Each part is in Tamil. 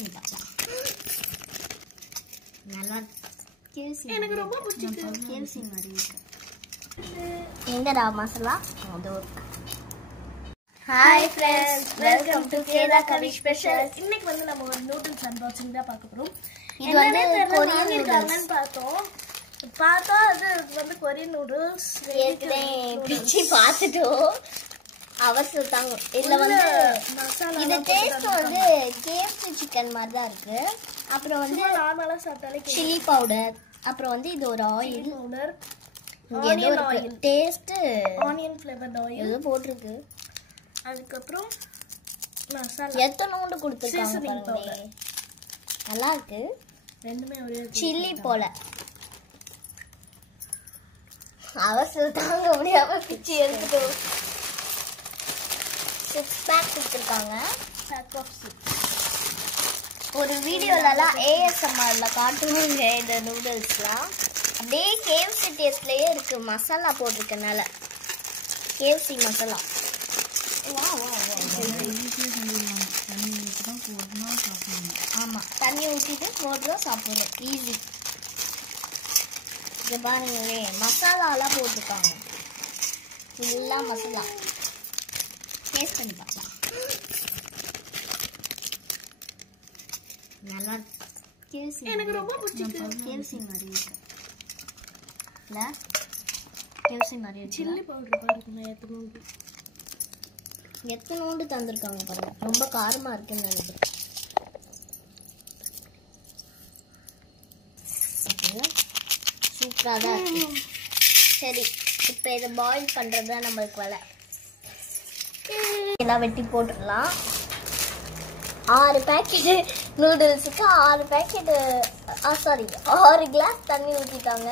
பண்ணி பார்க்கலாம். நல்லா எனக்கு ரொம்ப பிடிச்சிருக்கு. கேஎஃப்சி மாதிரி இருக்கு. எங்கடா மசாலா? அதோ hi friends, welcome to Ketha Kavi special. இன்னைக்கு வந்து நம்ம ஒரு நூடுல்ஸ் அன்பாக்சிங் தான் பார்க்க போறோம். இது வந்து கொரியன் நூடுல்ஸ் பார்த்தா அது வந்து கொரியன் நூடுல்ஸ் பிச்சி பார்த்துட்டோம். அவசரம் தாங்க. இதுல வந்து மசாலா இது டேஸ்ட் வந்து கேஎஃப்சி சிக்கன் மாதிரி தான் இருக்கு. அப்புறம் வந்து நார்மலா சாப்பிட்டாலே சில்லி பவுடர், அப்புறம் வந்து இது ஒரு oil powder, onion oil, taste onion flavoured oil இது போட்டுருக்கு. அதுக்கப்புறம் மசாலா எத்தனோண்டு கொடுத்துருக்காங்க பாருங்க. நல்லா இருக்கு. ரெண்டுமே ஒரே சில்லி போல. அவசரம் தாங்க முடியாம பிச்சி எடுத்துட்டோம். 6 பேக் கொடுத்துருக்காங்க. Pack of 6. ஒரு வீடியோலலாம் ஏஎஸ்எம்ஆர்ல காட்டுவாங்க இந்த நூடுல்ஸ்லாம். அப்படியே கேஎஃப்சி டேஸ்ட்லயே இருக்கு. மசாலா போட்டிருக்கனால கேஎஃப்சி மசாலா. ஆமா, தண்ணி ஊற்றிட்டு போட்டுரும் சாப்பிடுறோம். ஈஸி. இங்க பாருங்களே, மசாலாலாம் போட்டிருக்காங்க. ஃபுல்லா மசாலா. டேஸ்ட் பண்ணி பார்க்கலாம். நல்லா எனக்கு ரொம்ப பிடிச்சிருக்கு. கேஎஃப்சி மாதிரி இருக்கு. இல்ல கேஎஃப்சி மாதிரி இருக்கு. சில்லி பவுடர் பாருங்க. எத்தனோண்டு தந்திருக்காங்க பாருங்க. ரொம்ப காரமா இருக்குன்னு நினைக்கிறேன். சூப்பரா தான் இருக்கு. சரி, இப்போ இதை பாயில் பண்றது தான் நம்மளுக்கு வேலை. எல்லாம் வெட்டி போட்டுடலாம். 6 பேக்கெட் நூடுல்ஸுக்கு 6 பேக்கெட் சாரி 6 கிளாஸ் தண்ணி ஊற்றிட்டாங்க.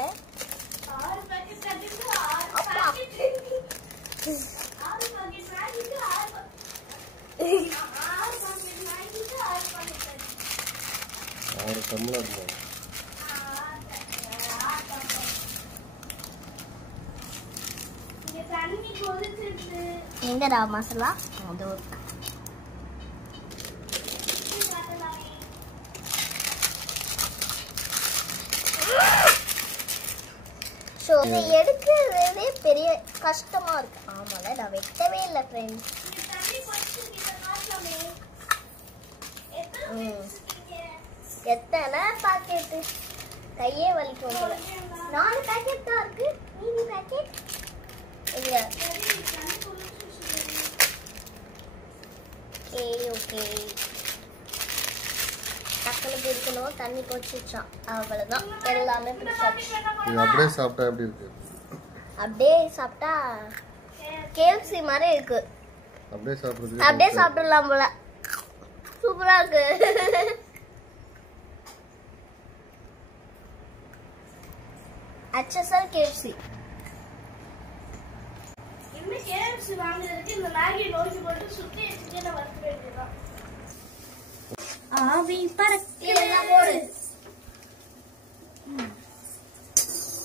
6 பாக்கெட் தண்ணிக்கு 6 அப்பா எங்கடா மசாலா? அதோ ஸோ இதை எடுக்கிறதே பெரிய கஷ்டமா இருக்கு. ஆமால, நான் வெட்டவே இல்லை ஃப்ரெண்ட்ஸ். எத்தனை பாக்கெட்டு கையே வலிக்கும். 4 பேக்கெட் தான் இருக்கு. மீதி பேக்கெட் இல்ல. ஓகே டக்குனு இருக்கணும். தண்ணி கொச்சிச்சான், அவ்வளவுதான். எல்லாமே அப்படியே சாப்பிட்டா எப்படி இருக்கு? அப்படியே சாப்பிட்டா கேஎஃப்சி மாதிரி இருக்கு. அப்படியே சாப்பிடலாம் போல. சூப்பரா இருக்கு. HSL KFC. இந்த KFC வாங்குறதுக்கு இந்த மேகி நோக்கி போட்டு சுத்தி சிக்கனை வறுக்க வேண்டியதுதான். ஆவி பறக்க போடு.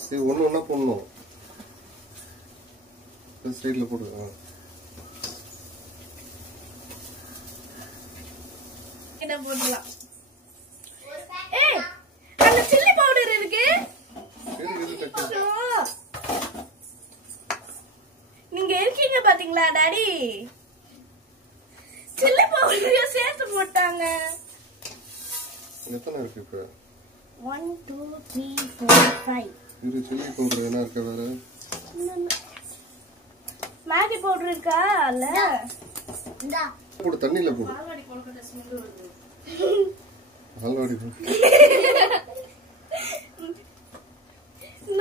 சரி, ஒண்ணு போடணும். சைடுல போடு. என்ன போடலாம்? ஏய், அந்த சில்லி பவுடர் இருக்கு. நீங்க இருக்கீங்க பாத்தீங்களா டாடி? சில்லி பவுடரையும் சேர்த்து போட்டாங்க. எத்தனை இருக்கு இப்ப? 1 2 3 4 5. இது சில்லி பவுடர் என்ன இருக்கு வேற? மேகி பவுடர் இருக்கா? அல்ல இந்தா போடு, தண்ணில போடு. ஆல்ரெடி கொல்கட்டை ஸ்மெல் வருது. ஆல்ரெடி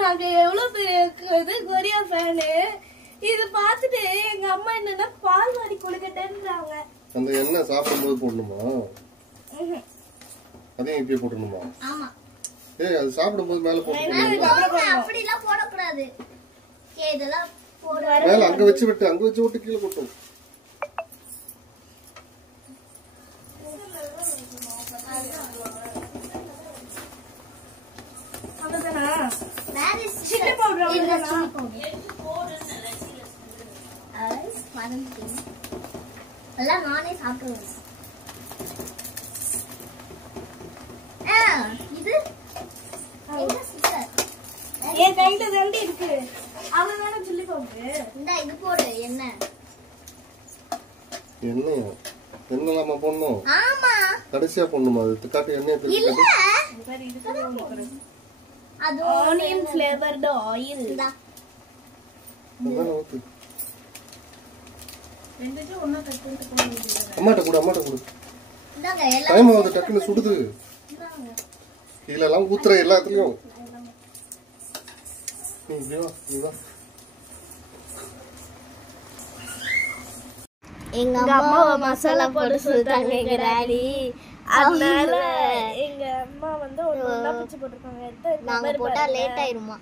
நாங்க எவ்வளவு பெரிய கொரியா ஃபேனு. இது பார்த்துட்டு எங்க அம்மா என்னன்னா பால்வாடி கொழுக்கட்டைன்றாங்க. அந்த எண்ணெய் சாப்பிடும்போது போடணுமா? அதையும் இப்படியே போடணுமா? ஆமா. ஏய், அது சாப்பிடும்போது மேல போடணும். அப்படிலாம் போட கூடாது. இதெல்லாம் போடு. மேல அங்க வச்சு விட்டு கீழே கொட்டும். அதுதானா? Where is chilli powder? இந்த அவ்வளவுதானா? Chilli powder. மறந்துட்டேன். எல்லாம் நானே சாப்பிடுவேன். இந்த இது போடு என்ன எண்ணெயா என்னலாமா போடணும் ஆமா கடைசியா போடணுமா அது காட்டு எண்ணெயை இல்ல திருப்பி அது ஆனியன் ஃப்ளேவர்டு ஆயில். இந்தா அதானே ஊத்து ரெண்டுக்கும் ஒண்ணா கட் பண்ணிட்டு போக வேண்டியது. அம்மாட்ட கொடு இந்தாங்க எல்லாம் டைம் ஆகுது டக்குன்னு சுடுது கீழே எல்லாம் ஊத்துற எல்லாத்துலயும் நீ வா எங்க அம்மா அம்மா மசாலா போட்டு சொல்லிட்டாங்க எங்க டாடி. அதனால எங்க அம்மா வந்து ஒண்ணா பிச்சு போட்டுருக்காங்க. நாங்க போட்டா லேட் ஆயிருமா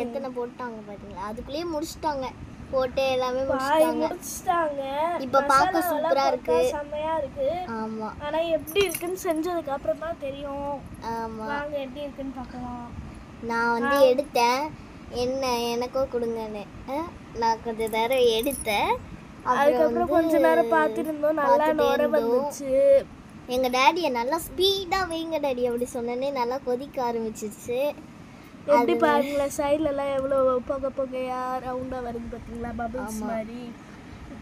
எத்தனை போட்டாங்க பாத்தீங்களா அதுக்குள்ளேயே முடிச்சிட்டாங்க போட்டு எல்லாமே முடிச்சிட்டாங்க. இப்ப பார்க்க சூப்பரா இருக்கு செமையா இருக்கு. ஆமா ஆனா எப்படி இருக்குன்னு செஞ்சதுக்கு அப்புறம் தான் தெரியும். ஆமா வாங்க எப்படி இருக்குன்னு பார்க்கலாம். நான் வந்து எடுத்தேன் என்ன எனக்கோ கொடுங்கன்னு நான் கொஞ்ச நேரம் எடுத்தேன் அதுக்கப்புறம் கொஞ்ச நேரம் பார்த்துருந்தோம். நல்லா நோர வந்துச்சு. எங்க டாடியை நல்லா ஸ்பீடா வைங்க டாடி அப்படி சொன்னனே நல்லா கொதிக்க ஆரம்பிச்சிருச்சு. எப்படி பாருங்களா சைடுல எல்லாம் எவ்வளவு புகை புகையா ரவுண்டா வருது பாத்தீங்களா பபிள்ஸ் மாதிரி.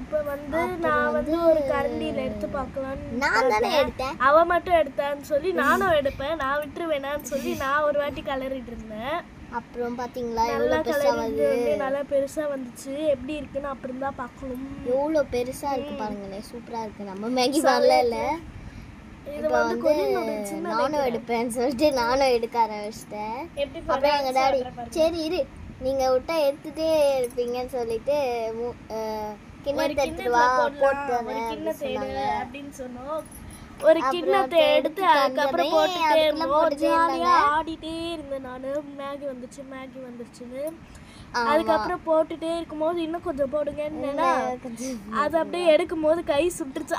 இப்ப வந்து நான் வந்து ஒரு கரண்டியில எடுத்து பார்க்கலாம்னு நான் தானே எடுத்தேன் அவ மட்டும் எடுத்தான்னு சொல்லி நானும் எடுப்பேன். நான் விட்டுருவேனான்னு சொல்லி நான் ஒரு வாட்டி கலரிட்டு இருந்தேன். அப்புறம் பாத்தீங்களா நல்லா எவ்வளவு பெருசா கலரிட்டு வருது வந்து நல்லா பெருசா வந்துச்சு. எப்படி இருக்குன்னு அப்புறம் தான் பார்க்கணும். எவ்வளவு பெருசா இருக்கு பாருங்களேன் சூப்பரா இருக்கு நம்ம மேகி வரல இல்ல இது இப்ப வந்து வந்து கொரியன் நூடுல்ஸ் நானும் எடுப்பேன்னு சொல்லிட்டு நானும் எடுக்க ஆரம்பிச்சிட்டேன். எப்படி அப்புறம் எங்க டாடி சரி இரு நீங்க விட்டா எடுத்துட்டே இருப்பீங்கன்னு சொல்லிட்டு கிண்ணத்தை எடுத்துட்டு வா போட்டு அப்படின்னு சொன்னோம். ஒரு கிண்ணத்தை எடுத்து அதுக்கப்புறம் போட்டுட்டே இருந்தோம். ஜாலியா ஆடிட்டே இருந்தேன் நானு. மேகி வந்துருச்சுன்னு அதுக்கப்புறம் போட்டுட்டே இருக்கும்போது இன்னும் கொஞ்சம் போடுங்கன்னா அது அப்படியே எடுக்கும் போது கை சுட்டுருச்சு.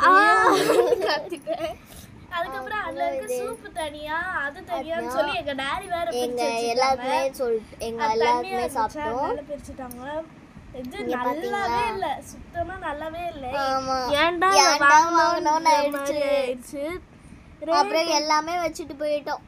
கத்திட்டேன். அதுக்கப்புறம் அதுல இருக்க சூப்பு தனியா அது தனியான்னு சொல்லி எங்க டாடி வேற எல்லாருமே சாப்பிட்டோம் பிரிச்சுட்டாங்க. இது நல்லாவே இல்ல சுத்தமா நல்லாவே இல்ல. ஏன்டா வாங்கணும்னு ஆயிடுச்சு அப்புறம் எல்லாமே வச்சுட்டு போயிட்டோம்.